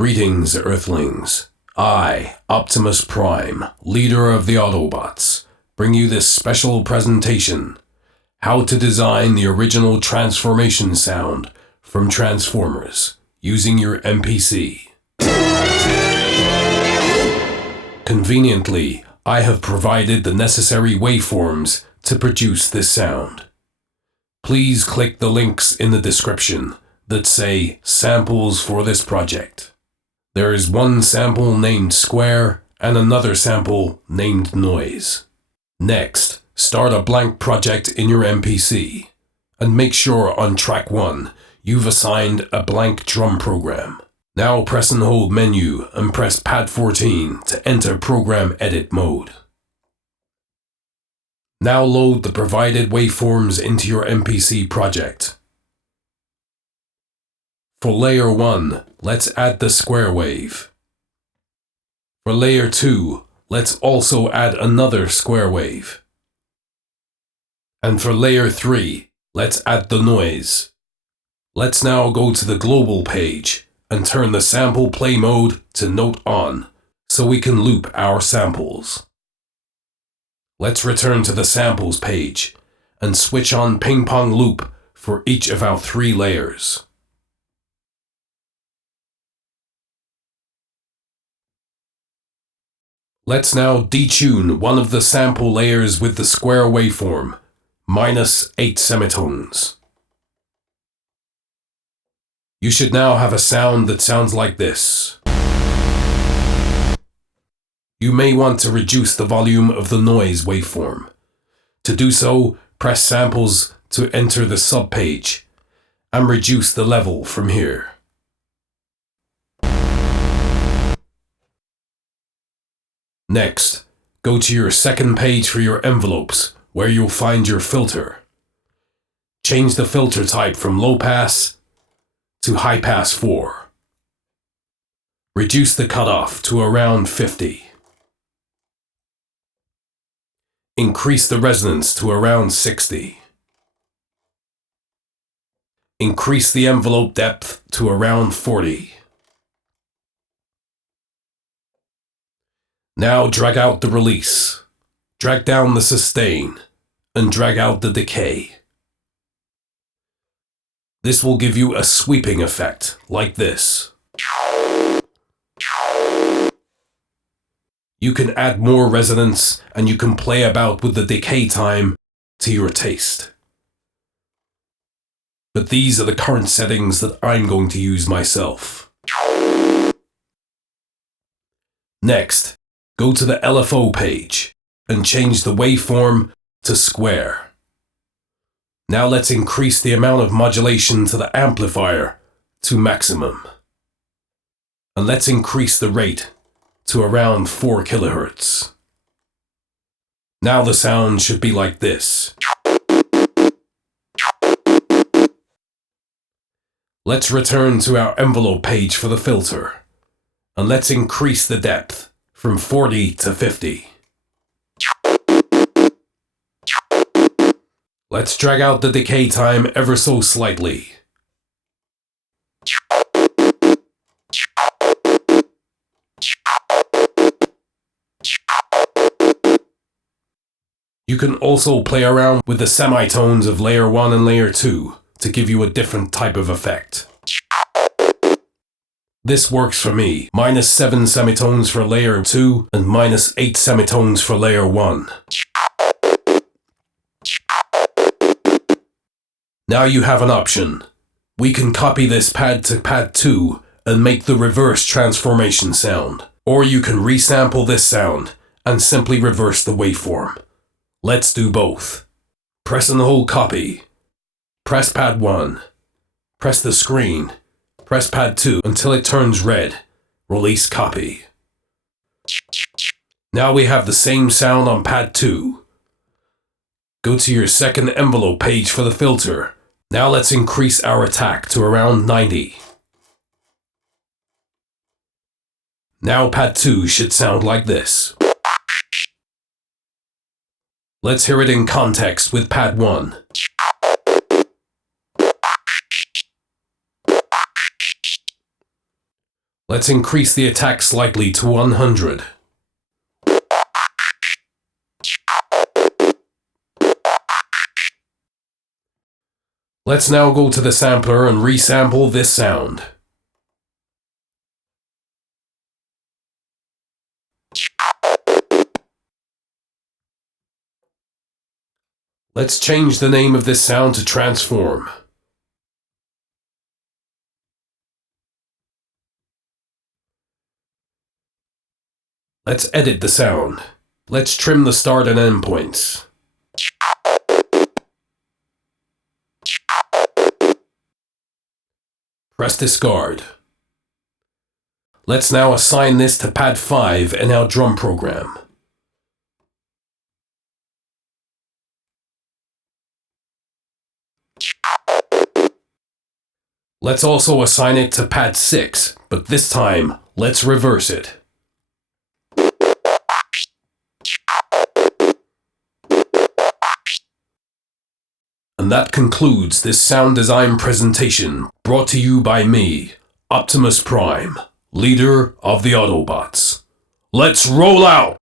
Greetings, Earthlings. I, Optimus Prime, leader of the Autobots, bring you this special presentation. How to design the original transformation sound from Transformers using your MPC. Conveniently, I have provided the necessary waveforms to produce this sound. Please click the links in the description that say samples for this project. There is one sample named Square and another sample named Noise. Next, start a blank project in your MPC and make sure on track 1 you've assigned a blank drum program. Now press and hold menu and press pad 14 to enter program edit mode. Now load the provided waveforms into your MPC project. For layer 1, let's add the square wave. For layer 2, let's also add another square wave. And for layer 3, let's add the noise. Let's now go to the global page and turn the sample play mode to note on so we can loop our samples. Let's return to the samples page and switch on ping pong loop for each of our 3 layers. Let's now detune one of the sample layers with the square waveform, -8 semitones. You should now have a sound that sounds like this. You may want to reduce the volume of the noise waveform. To do so, press samples to enter the subpage and reduce the level from here. Next, go to your second page for your envelopes, where you'll find your filter. Change the filter type from low pass to high pass 4. Reduce the cutoff to around 50. Increase the resonance to around 60. Increase the envelope depth to around 40. Now drag out the release, drag down the sustain, and drag out the decay. This will give you a sweeping effect, like this. You can add more resonance, and you can play about with the decay time to your taste. But these are the current settings that I'm going to use myself. Next, go to the LFO page and change the waveform to square. Now let's increase the amount of modulation to the amplifier to maximum. And let's increase the rate to around 4 kHz. Now the sound should be like this. Let's return to our envelope page for the filter. And let's increase the depth from 40 to 50. Let's drag out the decay time ever so slightly. You can also play around with the semitones of layer 1 and layer 2 to give you a different type of effect. This works for me, -7 semitones for layer 2 and -8 semitones for layer 1. Now you have an option. We can copy this pad to pad 2 and make the reverse transformation sound. Or you can resample this sound and simply reverse the waveform. Let's do both. Press and hold copy. Press pad 1. Press the screen. Press pad 2 until it turns red. Release copy. Now we have the same sound on pad 2. Go to your second envelope page for the filter. Now let's increase our attack to around 90. Now pad 2 should sound like this. Let's hear it in context with pad 1. Let's increase the attack slightly to 100. Let's now go to the sampler and resample this sound. Let's change the name of this sound to transform. Let's edit the sound. Let's trim the start and end points. Press discard. Let's now assign this to pad 5 in our drum program. Let's also assign it to pad 6, but this time, let's reverse it. And that concludes this sound design presentation brought to you by me, Optimus Prime, leader of the Autobots. Let's roll out!